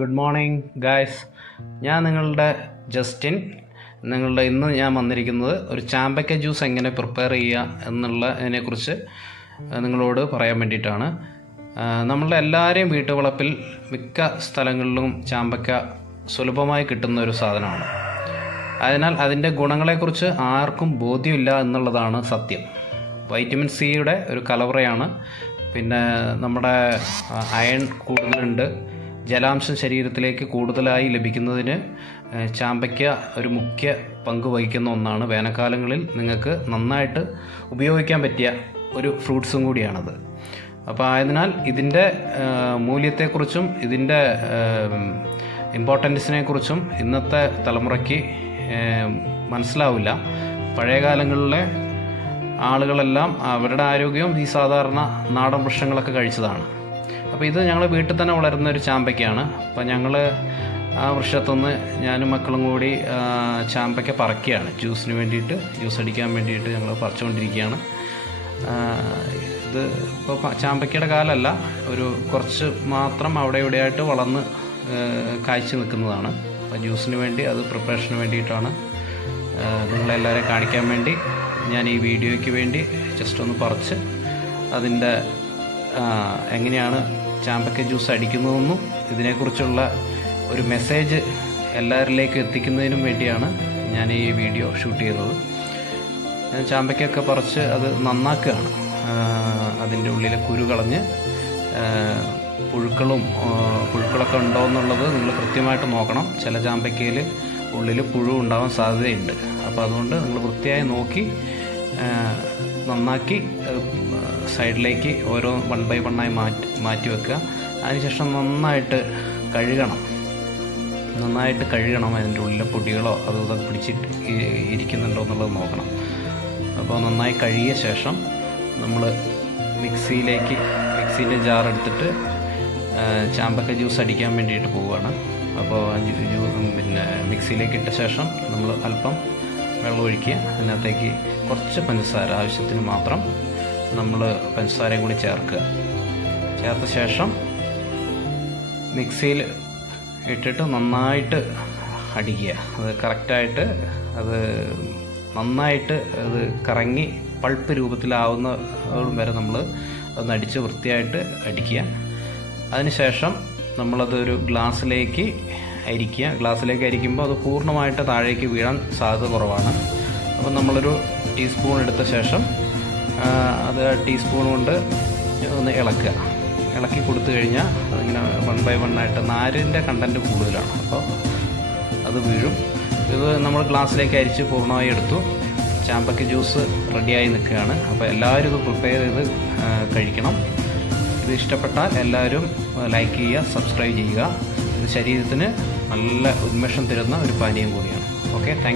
Good morning guys. ഞാൻ നിങ്ങളുടെ Justin. ഇന്ന് ഞാൻ വന്നിരിക്കുന്നത് ഒരു ചാമ്പക്ക ജ്യൂസ് എങ്ങനെ പ്രിപ്പയർ ചെയ്യുക എന്നുള്ളതിനെക്കുറിച്ച് നിങ്ങളോട് പറയാൻ വേണ്ടിയിട്ടാണ്. നമ്മളുടെ എല്ലാവരെയും വീട്ടുവളപ്പിൽ മിക്ക സ്ഥലങ്ങളിലും ചാമ്പക്ക സുലഭമായി കിട്ടുന്ന ഒരു സാധനമാണ്. അതിനാൽ അതിൻ്റെ ഗുണങ്ങളെക്കുറിച്ച് ആർക്കും ബോധ്യമില്ല എന്നുള്ളതാണ് സത്യം. വൈറ്റമിൻ സിയുടെ ഒരു കലവറയാണ്. പിന്നെ നമ്മുടെ അയൺ കൂടുതലുണ്ട്. ജലാംശം ശരീരത്തിലേക്ക് കൂടുതലായി ലഭിക്കുന്നതിന് ചാമ്പയ്ക്ക ഒരു മുഖ്യ പങ്ക് വഹിക്കുന്ന ഒന്നാണ്. വേനൽക്കാലങ്ങളിൽ നിങ്ങൾക്ക് നന്നായിട്ട് ഉപയോഗിക്കാൻ പറ്റിയ ഒരു ഫ്രൂട്ട്സും കൂടിയാണത്. അപ്പോൾ ആയതിനാൽ ഇതിൻ്റെ മൂല്യത്തെക്കുറിച്ചും ഇതിൻ്റെ ഇമ്പോർട്ടൻസിനെക്കുറിച്ചും ഇന്നത്തെ തലമുറയ്ക്ക് മനസ്സിലാവില്ല. പഴയ കാലങ്ങളിലെ ആളുകളെല്ലാം അവരുടെ ആരോഗ്യവും ഈ സാധാരണ നാടൻ വൃക്ഷങ്ങളൊക്കെ കഴിച്ചതാണ്. അപ്പോൾ ഇത് ഞങ്ങൾ വീട്ടിൽ തന്നെ വളരുന്ന ഒരു ചാമ്പയ്ക്കാണ്. അപ്പോൾ ഞങ്ങൾ ആ വൃക്ഷത്തുനിന്ന് ഞാനും മക്കളും കൂടി ചാമ്പയ്ക്ക പറിക്കുകയാണ്. ജ്യൂസ് അടിക്കാൻ വേണ്ടിയിട്ട് ഞങ്ങൾ പറിച്ചുകൊണ്ടിരിക്കുകയാണ്. ഇത് ഇപ്പോൾ ചാമ്പയ്ക്കയുടെ കാലമല്ല, ഒരു കുറച്ച് മാത്രം അവിടെ ഇവിടെയായിട്ട് വളർന്ന് കായ്ച്ചു നിൽക്കുന്നതാണ്. അപ്പോൾ ജ്യൂസിന് വേണ്ടി, അത് പ്രിപ്പറേഷന് വേണ്ടിയിട്ടാണ് നിങ്ങളെല്ലാവരെയും കാണിക്കാൻ വേണ്ടി ഞാൻ ഈ വീഡിയോയ്ക്ക് വേണ്ടി ജസ്റ്റ് ഒന്ന് പറിച്ച് അതിൻ്റെ എങ്ങനെയാണ് ചാമ്പക്ക ജ്യൂസ് അടിക്കുന്നതെന്നും ഇതിനെക്കുറിച്ചുള്ള ഒരു മെസ്സേജ് എല്ലാവരിലേക്കും എത്തിക്കുന്നതിനും വേണ്ടിയാണ് ഞാൻ ഈ വീഡിയോ ഷൂട്ട് ചെയ്തത്. ഞാൻ ചാമ്പയ്ക്കൊക്കെ പറിച്ച് അത് നന്നാക്കുകയാണ്. അതിൻ്റെ ഉള്ളിലെ കുരു കളഞ്ഞ് പുഴുക്കളൊക്കെ ഉണ്ടോ എന്നുള്ളത് നിങ്ങൾ കൃത്യമായിട്ട് നോക്കണം. ചില ചാമ്പയ്ക്കയിൽ ഉള്ളിൽ പുഴു ഉണ്ടാവാൻ സാധ്യതയുണ്ട്. അപ്പോൾ അതുകൊണ്ട് നിങ്ങൾ വൃത്തിയായി നോക്കി നന്നാക്കി സൈഡിലേക്ക് ഓരോ 1 by 1 ആയി മാറ്റി വെക്കുക. അതിനുശേഷം നന്നായിട്ട് കഴുകണം. അതിൻ്റെ ഉള്ളിലെ പൊടികളോ അതൊക്കെ പിടിച്ചിട്ട് ഇരിക്കുന്നുണ്ടോ എന്നുള്ളത് നോക്കണം. അപ്പോൾ നന്നായി കഴുകിയ ശേഷം നമ്മൾ മിക്സിയിലെ ജാർ എടുത്തിട്ട് ചാമ്പക്ക ജ്യൂസ് അടിക്കാൻ വേണ്ടിയിട്ട് പോവുകയാണ്. അപ്പോൾ പിന്നെ മിക്സിയിലേക്ക് ഇട്ട ശേഷം നമ്മൾ അല്പം വെള്ളം ഒഴിക്കുക. അതിനകത്തേക്ക് കുറച്ച് പഞ്ചസാര, ആവശ്യത്തിന് മാത്രം നമ്മൾ പഞ്ചസാരയും കൂടി ചേർത്ത ശേഷം മിക്സിയിൽ ഇട്ടിട്ട് നന്നായിട്ട് അടിക്കുക. അത് കറക്റ്റായിട്ട് നന്നായിട്ട് കറങ്ങി പൾപ്പ് രൂപത്തിലാവുന്ന വരെ നമ്മൾ ഒന്ന് അടിച്ച് വൃത്തിയായിട്ട് അടിക്കുക. അതിനുശേഷം നമ്മളതൊരു ഗ്ലാസ്സിലേക്ക് അരിക്കുമ്പോൾ അത് പൂർണ്ണമായിട്ട് താഴേക്ക് വീഴാൻ സാധ്യത കുറവാണ്. അപ്പോൾ നമ്മളൊരു ടീസ്പൂൺ എടുത്ത ശേഷം അത് ടീസ്പൂൺ കൊണ്ട് ഒന്ന് ഇളക്കി കൊടുത്തു കഴിഞ്ഞാൽ അതിങ്ങനെ 1 by 1 ആയിട്ട് നാരിൻ്റെ കണ്ടൻറ്റ് കൂടുതലാണ്. അപ്പോൾ അത് വീഴും. ഇത് നമ്മൾ ഗ്ലാസ്സിലേക്ക് അരിച്ച് പൂർണ്ണമായി എടുത്തു. ചാമ്പക്ക ജ്യൂസ് റെഡിയായി നിൽക്കുകയാണ്. അപ്പോൾ എല്ലാവരും ഇത് പ്രിപ്പയർ ചെയ്ത് കഴിക്കണം. ഇത് ഇഷ്ടപ്പെട്ടാൽ എല്ലാവരും ലൈക്ക് ചെയ്യുക, സബ്സ്ക്രൈബ് ചെയ്യുക. ഇത് ശരീരത്തിന് നല്ല ഉന്മേഷം തരുന്ന ഒരു പാനീയം കൂടിയാണ്. Okay, thank